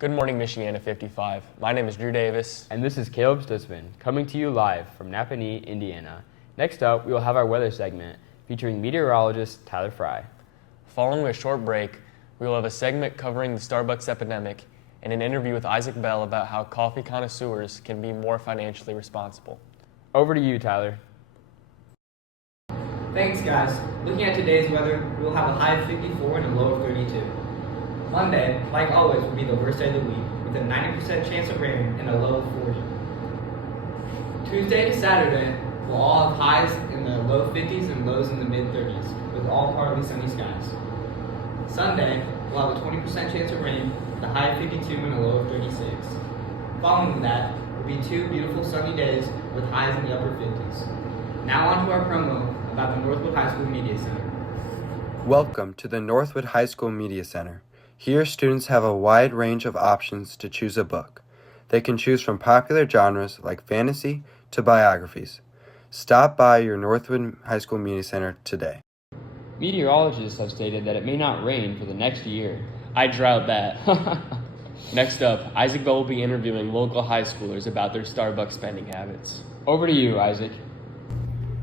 Good morning, Michiana 55. My name is Drew Davis. And this is Caleb Stutzman, coming to you live from Napanee, Indiana. Next up, we will have our weather segment featuring meteorologist Tyler Fry. Following a short break, we will have a segment covering the Starbucks epidemic and an interview with Isaac Bell about how coffee connoisseurs can be more financially responsible. Over to you, Tyler. Thanks, guys. Looking at today's weather, we will have a high of 54 and a low of 32. Monday, like always, will be the worst day of the week, with a 90% chance of rain and a low of 40. Tuesday to Saturday, we'll all have highs in the low 50s and lows in the mid 30s, with all partly sunny skies. Sunday, we'll have a 20% chance of rain, with a high of 52 and a low of 36. Following that will be 2 beautiful sunny days with highs in the upper 50s. Now on to our promo about the Northwood High School Media Center. Welcome to the Northwood High School Media Center. Here, students have a wide range of options to choose a book. They can choose from popular genres like fantasy to biographies. Stop by your Northwood High School Media Center today. Meteorologists have stated that it may not rain for the next year. I drought that. Next up, Isaac Bell will be interviewing local high schoolers about their Starbucks spending habits. Over to you, Isaac.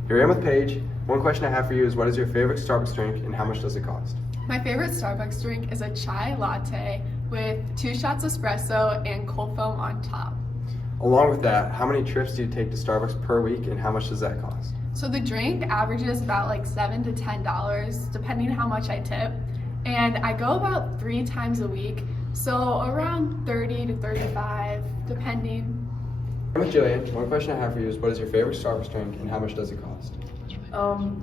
Here I am with Paige. One question I have for you is, what is your favorite Starbucks drink and how much does it cost? My favorite Starbucks drink is a chai latte with 2 shots espresso and cold foam on top. Along with that, how many trips do you take to Starbucks per week and how much does that cost? So the drink averages about like $7 to $10, depending how much I tip. And I go about 3 times a week, so around 30 to 35, depending. I'm with Jillian. One question I have for you is, what is your favorite Starbucks drink and how much does it cost?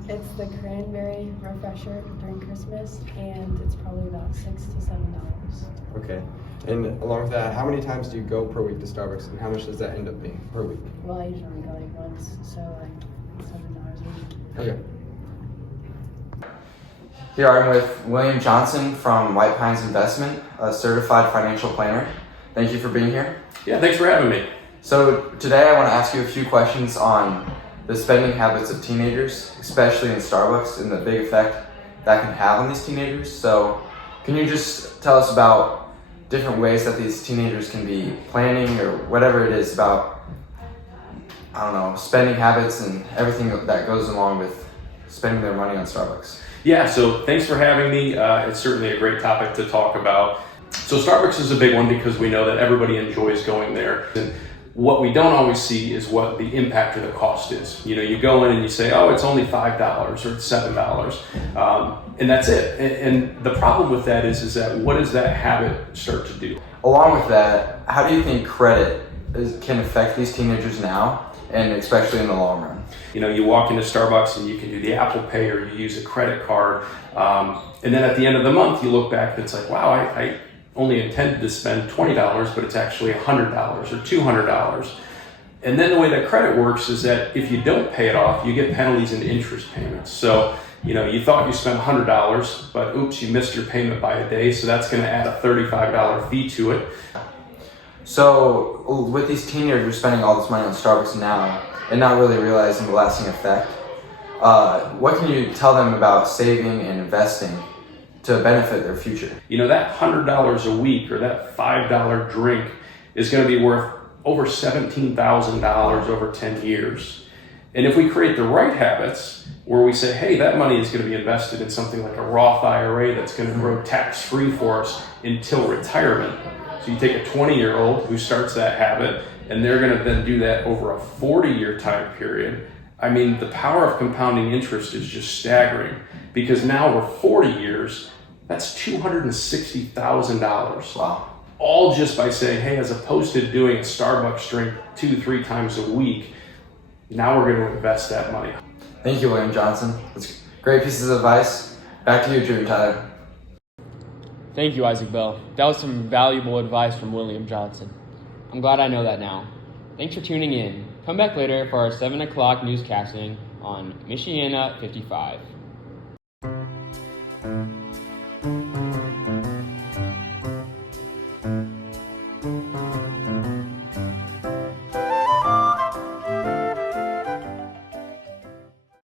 It's the cranberry refresher during Christmas, and it's probably about $6 to $7. Okay. And along with that, how many times do you go per week to Starbucks and how much does that end up being per week? Well, I usually go like once, so like $7 a week. Okay. Here I'm with William Johnson from White Pines Investment, a certified financial planner. Thank you for being here. Yeah, thanks for having me. So today I want to ask you a few questions on the spending habits of teenagers, especially in Starbucks, and the big effect that can have on these teenagers. So can you just tell us about different ways that these teenagers can be planning or whatever it is about, spending habits and everything that goes along with spending their money on Starbucks? Yeah, so thanks for having me. It's certainly a great topic to talk about. So Starbucks is a big one because we know that everybody enjoys going there. And what we don't always see is what the impact or the cost is. You know, you go in and you say, oh, it's only $5 or it's $7, and that's it. And the problem with that is that what does that habit start to do? Along with that, how do you think credit can affect these teenagers now, and especially in the long run? You know, you walk into Starbucks and you can do the Apple Pay or you use a credit card, and then at the end of the month you look back and it's like, wow, I only intended to spend $20, but it's actually $100 or $200. And then the way that credit works is that if you don't pay it off, you get penalties and interest payments. So, you know, you thought you spent $100, but oops, you missed your payment by a day, so that's going to add a $35 fee to it. So with these teenagers spending all this money on Starbucks now and not really realizing the lasting effect, what can you tell them about saving and investing to benefit their future? You know, that $100 a week or that $5 drink is going to be worth over $17,000 over 10 years. And if we create the right habits where we say, hey, that money is going to be invested in something like a Roth IRA that's going to grow tax-free for us until retirement. So you take a 20-year-old who starts that habit and they're going to then do that over a 40-year time period. I mean, the power of compounding interest is just staggering, because now over 40 years, that's $260,000. Wow. All just by saying, hey, as opposed to doing a Starbucks drink 2-3 times a week, now we're going to invest that money. Thank you, William Johnson. That's great pieces of advice. Back to you, Drew and Tyler. Thank you, Isaac Bell. That was some valuable advice from William Johnson. I'm glad I know that now. Thanks for tuning in. Come back later for our 7 o'clock newscasting on Michiana 55.